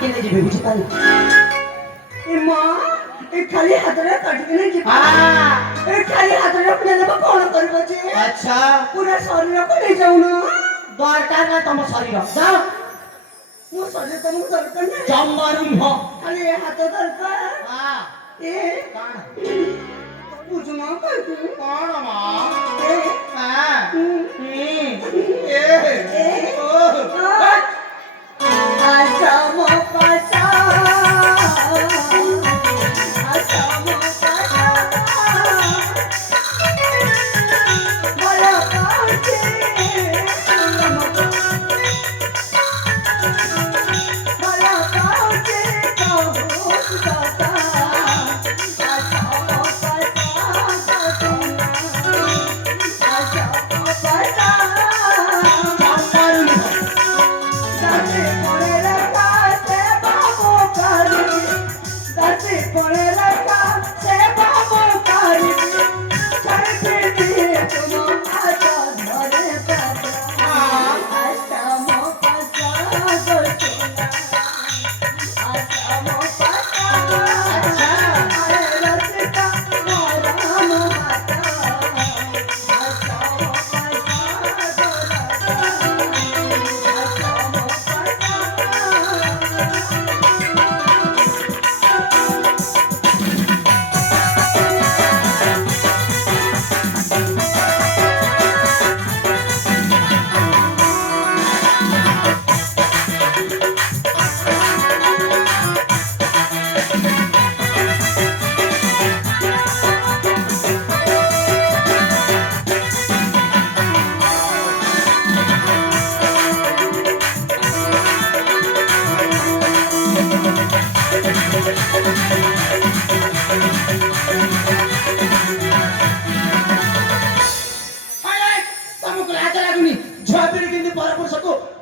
କାଟିକି ନେଇଯିବି ବୁଝିପାରିଲ ଏ ମା ଏ ଖାଲି ହାତରେ କାଟିକି ନେଇଯିବ ଏ ଖାଲି ହାତରେ ରଖିଲେ କଣ କରିବ ଯେ ଆଚ୍ଛା ପୁରା ଶରୀରକୁ ନେଇଯାଉନ ଦରକାର ନା ତମ ଶରୀର ଯାଅ ମୋ ଶରୀର ତମକୁ ଦରକାର ନାହିଁ ଜମାରୁ ନୁହଁ ଖାଲି ଏ ହାତ ଦରକାର ଏ କଣ ବୁଝୁନ କାହିଁକି କଣ ମା ଏ ଆସାମ ପାସା ଆସାମ ପାସା ଭଲ କାছে ଭଲ କାছে ବହୁତ କଥା ଆସାମ ପାସା ଆସାମ ପାସା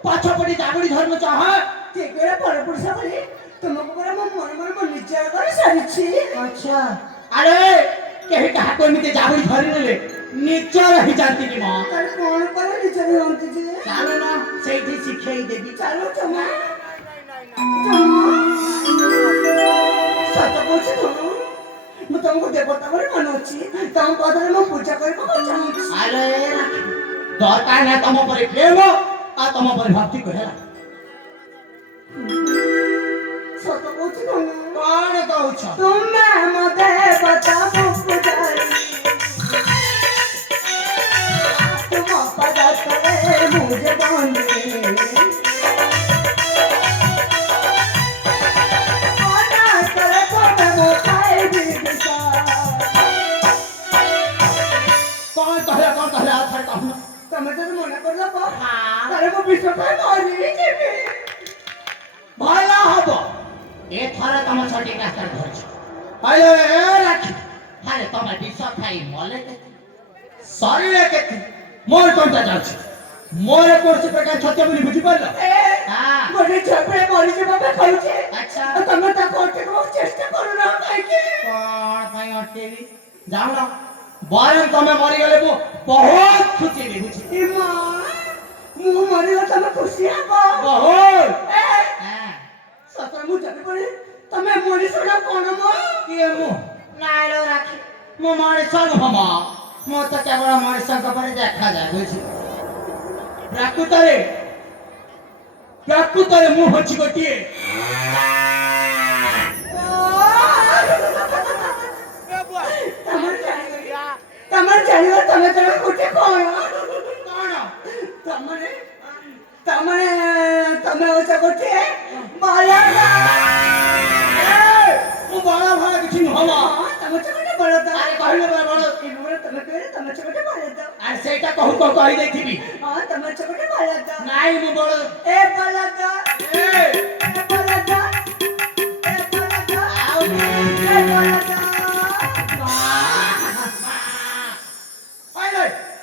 पछपटी जागुड़ी धर्म चाह तेरे परपुरुष बोले तुमको पूरा मो मन मन मन निजर कर सारिछि अच्छा अरे केही कहा को एमिते जागुड़ी धरि नेले निजर ही जानती नि मां तार कोन कर निजर होंती जे चालो ना सेठी शिक्षाई देबी चालो चमा सत बोछ तो मैं तुमको देवता बोले मानोछि तुम पदरे मैं पूजा करबो चाहूछि अरे दरकार ना तम पर प्रेम आ तम पर भक्ति कहेला सत बोछ तो कौन कहउछ तुम म देवता पुजारी तुम पद करे मुझे बांधे तमे तो मना करला बा हां तारे को विश्व पे मारी जेबे भला हबो ए थरा तम छोटी कास्टर घर छ हेलो ए राखी हाले तम विश्व खाई मले के शरीर के मोर कोनता जाछ मोर कोर्स पे का छत्य बोली बुझी परला हां मोरे छपे मरी जेबा पे खाउछे अच्छा तमे ता करते को चेष्टा करू ना काई के कोन पई अटेली जाऊ ना बारन तमे मरी गेले मु बहुत खुशी नी बुझी ए मां मु मरी गला तमे खुशी हबो बहुत हां सतर मु जाबे पड़े तमे मोरी सोना कोन मो के मु नालो राखी मु मारे संग हमा मु तो केवल मारे संग पर देखा जाय बुझी प्राकृतरे मु होछि गोटिए तमर जानियो तमे तमे कोटे कोन कोन तमरे तमरे तमे ओचा कोटे बाला मु बाला भाला किछि न हमा तमे कोटे बाला ता अरे कहले बाला इनोरे तमे कोटे बाला ता अरे सेटा कहू को कहि देथिबी हां तमे कोटे बाला ता नाइ मु बड़ ए बाला ता ए बाला ता ए बाला ता आउ ए बाला ता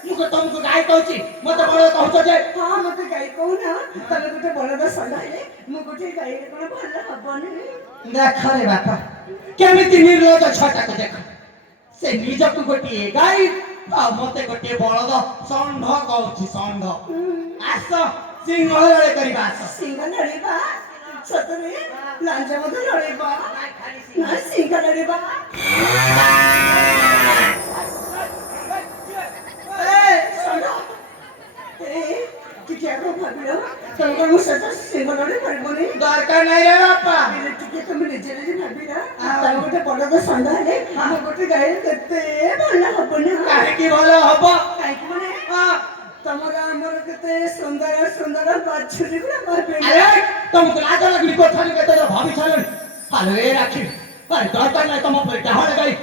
मुको तुमको गाय कहूची मते बड़ कहूछ जे हां मते गाय कहू ना तमे कोटे बड़ा दा सलाइले मु कोटे गाय रे कोन भल हबनी देख रे बापा केमिति निर्लज छटा को देख से निजक गोटे गाय आ मते गोटे बळद षंढ कहूची षंढ आस सिंह लड़े करबा आस सिंह लड़ीबा ସତରେ ଲାଞ୍ଜ ମଧ୍ୟ ଲଢ଼େଇବା ନା ସିଂହ ଲଢ଼େଇବା ଟିକେ ଆଗ ଭାବିଲ ତମର ମୋ ସହିତ ସିଂହ ଲଢ଼େଇ ପାରିବନି ଦରକାର ନାହିଁ ରେ ବାପା ହେଲେ ଟିକେ ତମେ ନିଜେ ନିଜେ ଭାବିଲ ତମେ ଗୋଟେ ବଳଦ ଷଣ୍ଢ ହେଲେ ଆମ ଗୋଟେ ଗାଈ କେତେ ଭଲ ହବ ନା କାହିଁକି ଭଲ ହବ କାହିଁକି ମାନେ ତମର ଆମର କେତେ ସୁନ୍ଦର ସୁନ୍ଦର ବାଛୁରୀ ଗୁଡ଼ା ଆରେ ତମକୁ ଲାଜ ଲାଗୁନି କଥା କେତେ ଭାବି ଛାଡ଼ିଲଣି ଆରେ ଏ ରାକ୍ଷୀ ଆରେ ଦରକାର ନାହିଁ ତମ ଉପରେ ଡାହଳ ଗାଈ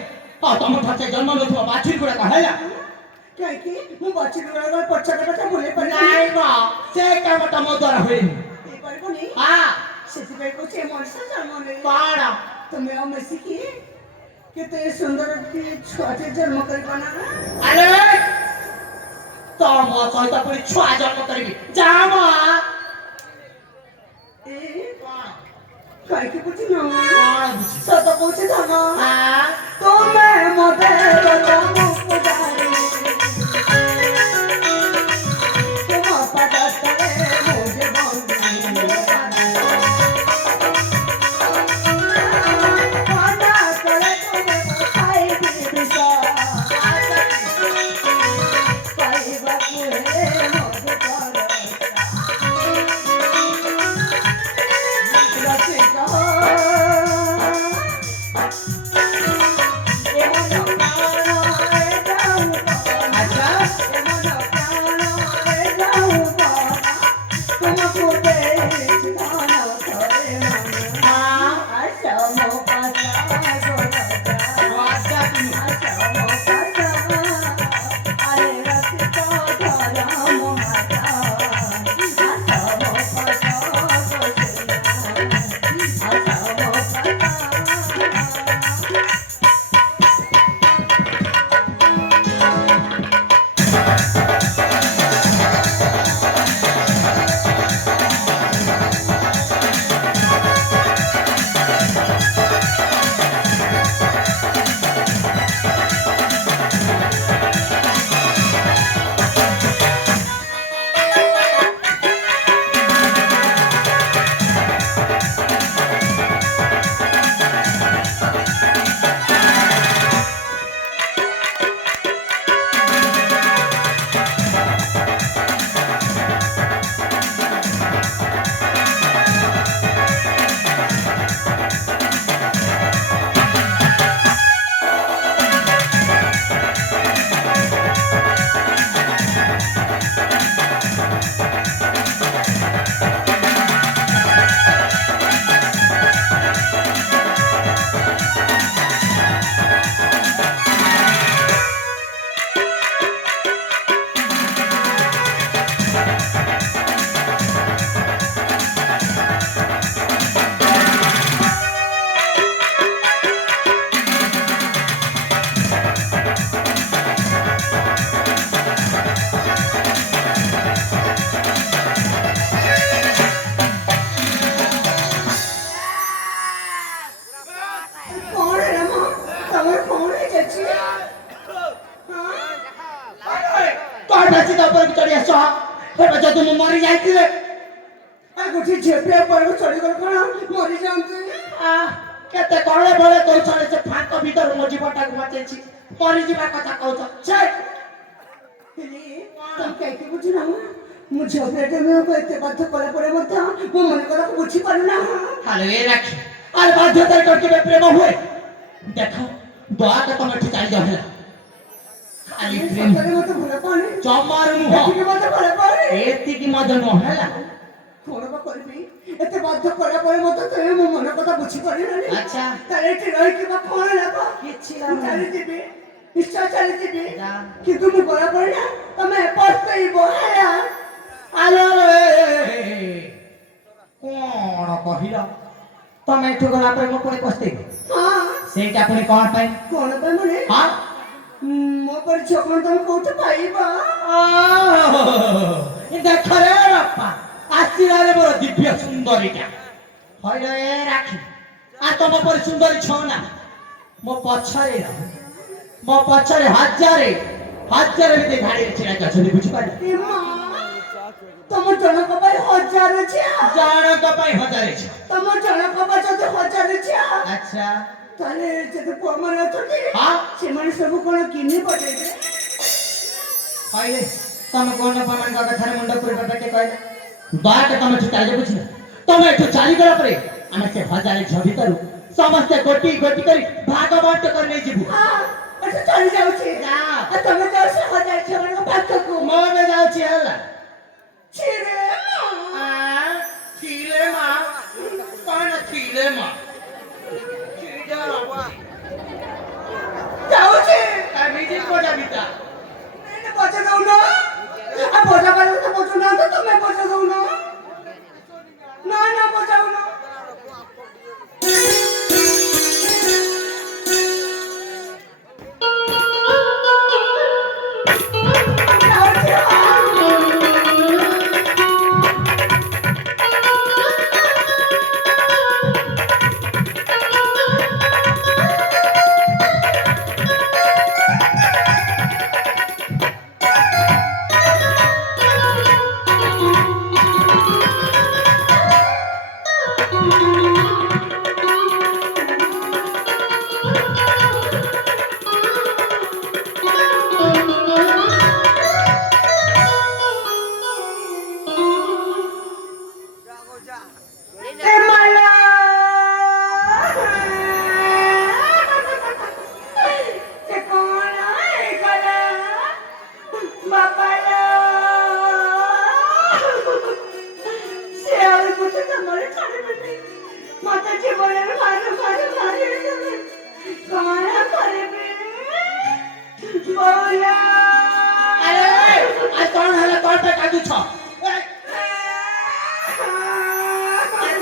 ତମ ଠାରୁ ଜନ୍ମ ନେଉଥିବା ବାଛୁରୀ ଗୁଡ଼ାକ ହେଲା କାହିଁକି ମୁଁ ବାଛୁରୀ ଗୁଡ଼ାକ ପଛକ କଥା ବୁଲେଇ ପାରିବି ନାଇଁ ମ ସେ କାମଟା ମୋ ଦ୍ୱାରା ହୁଏନି ହେଇପାରିବନି ସେଥିପାଇଁ କହୁଛି ଏ ମଣିଷ ଜନ୍ମ ନେଇ କଣ ତୁମେ ଆଉ ମିଶିକି କେତେ ସୁନ୍ଦର ଛୁଆଟେ ଜନ୍ମ କରିବ ନା ଆରେ ତମ ସହିତ ପୁଣି ଛୁଆ ଜନ୍ମ କରିବି ଯାଅ ମ କାହିଁକି ବୁଝିନ କଣ ବୁଝି ସତ କହୁଛି ଧନ ତୁମେ ମତେ ତୁମ ପାଦ ତଳେ ମୁଁ ଯେ ଯଦି ମୁଁ ମରି ଯାଇଥିଲେ ଗୋଟିଏ ଝିଅଟିଏ ପଳକୁ ଚଳିଗଲ କଣ ମରିଯାଆନ୍ତି କେତେ କଳେ ବଳେ କହୁଛ ସେ ଫାଙ୍କ ଭିତରୁ ମୋ ଜୀବନଟାକୁ ବଞ୍ଚେଇଛି ମରିଯିବା କଥା କହୁଛ ତମେ କାହିଁକି ବୁଝୁନ ମୁଁ ଝିଅ ପିଲାଟେ ଏତେ ବାଧ୍ୟ କଲା ପରେ ମଧ୍ୟ ମୋ ମନେ କଲାକୁ ବୁଝିପାରୁନା ଆରେ ଏ ରାକ୍ଷୀ ଆରେ ବାଧ୍ୟତାରେ କେବେ ପ୍ରେମ ହୁଏ ଦେଖ ଦୟାକେ ତମେ ଏଠି ଚାଲିଯାଅ ହେଲା ଖାଲି ପ୍ରେମ ମତେ ଭଲ ପାଉନି ଜମାରୁ ନୁହଁ ମତେ ଭଲ ପାଉନି ଏତିକି ମଧ୍ୟ ନୁହଁ ହେଲା କଣ ବା କରିବି ଏତେ ବାଧ୍ୟ କଲା ପରେ ମଧ୍ୟ ତମେ ମୋ ମନ କଥା ବୁଝିପାରିଲନି ଆଚ୍ଛା ତାହେଲେ ଏଠି ରହିକି ବା କଣ ଲାଭ କିଛି ଚାଲିଯିବି ନିଶ୍ଚୟ ଚାଲିଯିବି କିନ୍ତୁ ମୁଁ ଗଲା ପରେ ନା ତମେ ପସ୍ତେଇବ ହେଲା ଆଲୋ କଣ କହିଲ ତମେ ଏଠୁ ଗଲା ପରେ ମୁଁ ପୁଣି ପସ୍ତେଇବି ସେଇଟା ପୁଣି କଣ ପାଇଁ ମାନେ ମୋ ପରେ ଝିଅ କଣ ତମେ କୋଉଠୁ ପାଇବ ଦେଖରେ ବାପା ଆସିଲାରେ ମୋର ଦିବ୍ୟ ସୁନ୍ଦରୀଟା ହଇରେ ରାକ୍ଷୀ ଆଉ ତମ ପରି ସୁନ୍ଦରୀ ଛଅ ନା ମୋ ପଛରେ ହଜାରେ ଭିତରେ ଧାଡ଼ିରେ ଛିଡ଼ା ଅଛନ୍ତି ବୁଝିପାରିଲେ ତମ ଜଣକ ପାଇଁ ହଜାରେ ଝିଅ ଜଣକ ପାଇଁ ହଜାରେ ଝିଅ ତମ ଜଣକ ବା ଯଦି ହଜାରେ ଝିଅ ଆଚ୍ଛା ତାହେଲେ ଯଦି ପୁଅମାନେ ଅଛନ୍ତି ହଁ ସେମାନେ ସବୁ କଣ କିନି ପଠେଇବେ? କହିଲେ ତମେ କଣ ମାନଙ୍କ କଥାରେ ମୁଣ୍ଡ ପୁରେଇବା ପାଇଁ କହିଲେ ଦୟାକେ ତମେ ଛୁଟାଇଲେ ବୁଝିଲ ତମେ ଏଠୁ ଚାଲିଗଲା ପରେ ଆମେ ସେ ହଜାରେ ଝିଅ ଭିତରୁ ସମସ୍ତେ ଗୋଟି ଗୋଟି କରି ଭାଗ ବାଣ୍ଟ କରି ନେଇଯିବୁ ଏଠୁ ଚଳି ଯାଉଛି ଯାଅ। ଆଉ ତମେ ଯାଅ ସେ ହଜାରେ ଝିଅମାନଙ୍କ ପାଖକୁ ମୁଁ ଏବେ ଯାଉଛି ହେଲା ଛିରେ ଥିଲେ ମା କଣ ଥିଲେ ମା ଯାଉଛି ଏମିତି କୋଟା ବିତା ପଚା ଦଉନ ଆଉ ପଚା ପାରିବ ତ ପଚୁନାହାନ୍ତି ତମେ ପଚା ଦଉନ ନା ନା ପଚାଉନ कौन है कौन पे काटू छ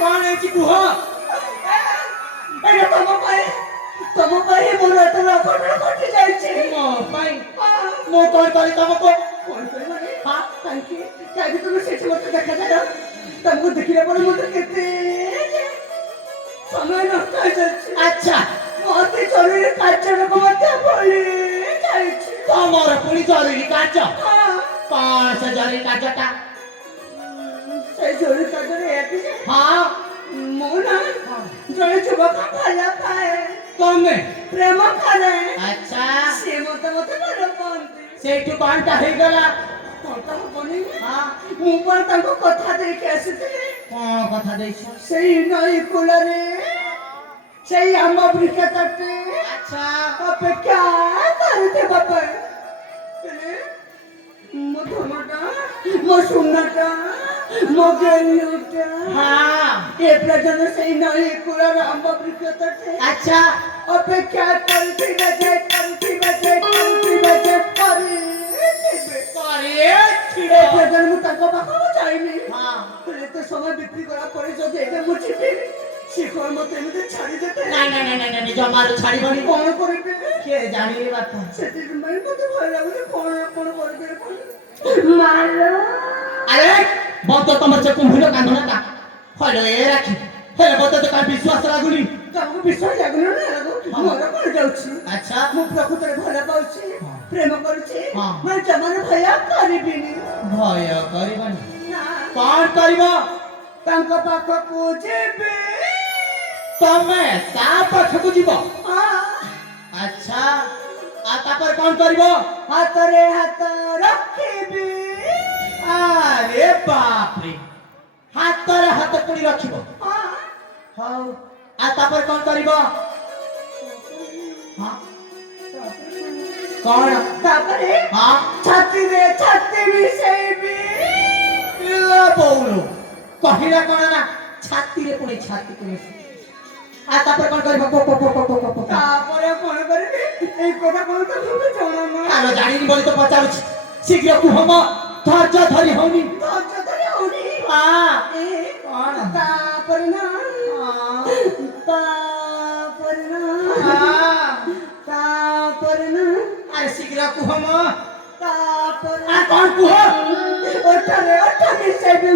कौन है चिकू हो अरे तम पाए मोर एत रकम कटि जाइछे मो पाई मो कौन करी तुमको कौन करे माने हां थैंक यू काहे तुम सेठ मत देखा जाओ तुमको देखिला पर मोर केते समय नष्ट हो जाइछे अच्छा मते जरूरी कार्य रकम मते बोली जाइछे तमर पुनी जरूरी कार्य हां कौन से जरूरी कार्यटा से जरूरी कार्य है हां मोना जड़े चुबक भला पाए तमे प्रेम करे अच्छा से मते भलो पाते सेठू कांटा हे गला कोनटा बनी हां मु पर ताको कथा देके आसीथिले कौन कथा देछ सेई नई कुलरे सेई आम बृक्ष तटे अच्छा अपेक्षा करते बापा मो धनटा मो सुनाटा मो गेलुटा हां ए प्रजन सेई नई कुलर आम बृक्ष तटे अच्छा अपेक्षा करती बजे करी करे ए प्रजन मु ताको पाखो जाइनी हां एते समय बिक्री करा पड़े जदि एबे मु छिपी शिखर मते एमते छाड़ी देते नहीं जमारो छाड़ीबनी कौन करबे के जानी रे बापा सेति मैं मते भय लागले कौन करबे मालो अरे बहुत तमर से कुंभिलो कांदना का हलो ए राखी हेले बहुत तो का विश्वास लागुनी तमको विश्वास लागुनी ना लागो मोर कोन जाउछि अच्छा मु प्रकृତରେ ଭଲ ପାଉଛି ପ୍ରେମ କରୁଛି ହଁ। ମୁଁ ଜମାରେ ଭୟ କରିବିନି भय करबनी ନା कौन करबो ତାଙ୍କ ପାଖକୁ ଯିବି तमे ता पाखकु जीवो ହଁ अच्छा आ तापर कौन करबो ହାତରେ ହାତ ରଖିବି अरे बाप रे हाथ रे हाथ पुणी रखिबो ହଁ हाउ आ तापर कौन करबो हां कौन ତାପରେ हां ଛାତିରେ ଛାତି ମିଶେଇବି इला बोलो कहिला कोन ना छाती रे पुणी छाती को मिस आ तापर कौन करबो को ତାପରେ କଣ କରିବି ଏଇ କଥା କଣ ତ ମୁଁ ଜଣା ନା आलो जानी बोली तो पचारुछ शीघ्र तू हम धैर्य धरि होनी ଧୈର୍ଯ୍ୟ ଧରି ହଉନି हां ଏ कौन ତାପରେ ନା ତାପରେ ନା हां ତାପରେ ନା अरे शीघ्र तू हम ତାପରେ आ कौन कुह ଓଠରେ ଓଠ ମିଶେଇବି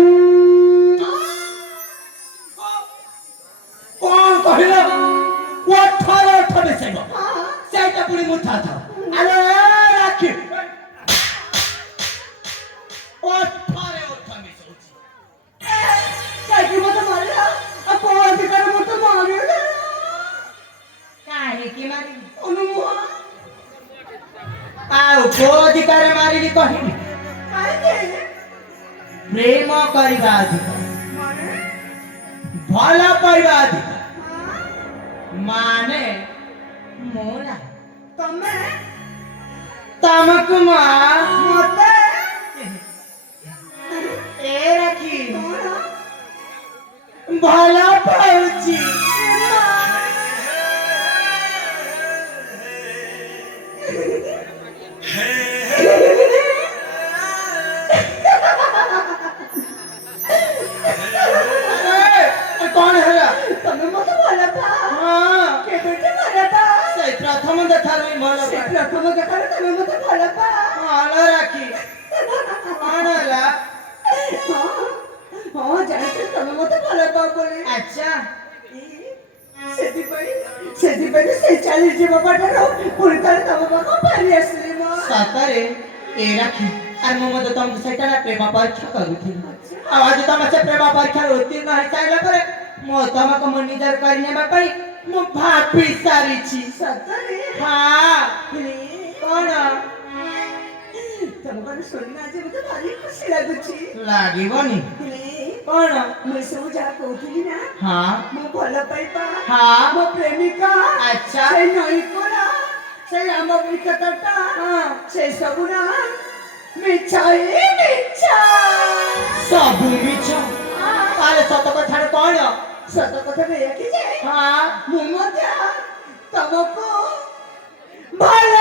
कौन कहिला ओठ बेसेबो ହଁ सेटा पुणी मुठा था अरे राखी ओठ बेसौची କାହିଁକି ମତେ ମାରିଲା ଆଉ କଣ ସାରିକି କହିବି କାହିଁକି ପ୍ରେମ କରିବା ଅଧିକାର ମାନେ ଭଲ ପାଇବା ଅଧିକାର ହଁ? ମାନେ ମୁଁ ନା ତମେ ତମକୁ ମା ମତେ ଏ ରାଖି କଣ ଭଲ ପାଉଛି କଣ ହେଲା ତମେ ମତେ ଭଲ ପାଅ ହଁ କେବେଠୁ ଭଲ ପାଅ ସେଇ ପ୍ରଥମ ଦେଖାରୁ ହିଁ ଭଲ ସେ ପାଏ ପ୍ରଥମ ଦେଖାରେ ତମେ ମତେ ଭଲ ପାଅ ଭଲ ରାଖି କଣ ହେଲା ହଁ ହଁ ଜାଣିଥିଲି ତମେ ମତେ ଭଲ ପାଅ ବୋଲି ଆଚ୍ଛା ସେଥିପାଇଁ ସେ ଚାଲିଯିବା ବାଟରୁ ପୁଣି ଥରେ ତମ ପାଖକୁ ଫେରି ଆସିଲି ମୁଁ ସତରେ ଏ ରାଖି ଆରେ ମୁଁ ମଧ୍ୟ ତମକୁ ସେଇଟା ନା ପ୍ରେମ ପରୀକ୍ଷା କରୁଥିଲି ଆଉ ଆଜି ତମେ ସେ ପ୍ରେମ ପରୀକ୍ଷାରେ ଉତ୍ତୀର୍ଣ୍ଣ ହେଇସାରିଲା ପରେ ମୁଁ ତମକୁ ମୋ ନିଜର କରିନେବା ପାଇଁ ମୁଁ ଭାବି ସାରିଛି ସତରେ ହଁ କଣ ତମ କଥା ଶୁଣିକି ଆଜି ମତେ ଭାରି ଖୁସି ଲାଗୁଛି ଲାଗିବନି କଣ ମୁଁ ସବୁ ଯାହା କହୁଥିଲି ନା ହଁ ମୋ ଭଲ ପାଇବା ହଁ ମୋ ପ୍ରେମିକା ଆଚ୍ଛା ସେଇ ନଈକୋଲା ସେଇ ଆମ ନିକଟଟା ସେଇ ସବୁ ନା ମିଛ ହିଁ ମିଛ ସବୁ ମିଛ ତାହେଲେ ସତ କଥାରେ କଣ ସତ କଥା ଏଇଆ କି ଯେ ହଁ ମୁଁ ମଧ୍ୟ ତମକୁ ଭଲ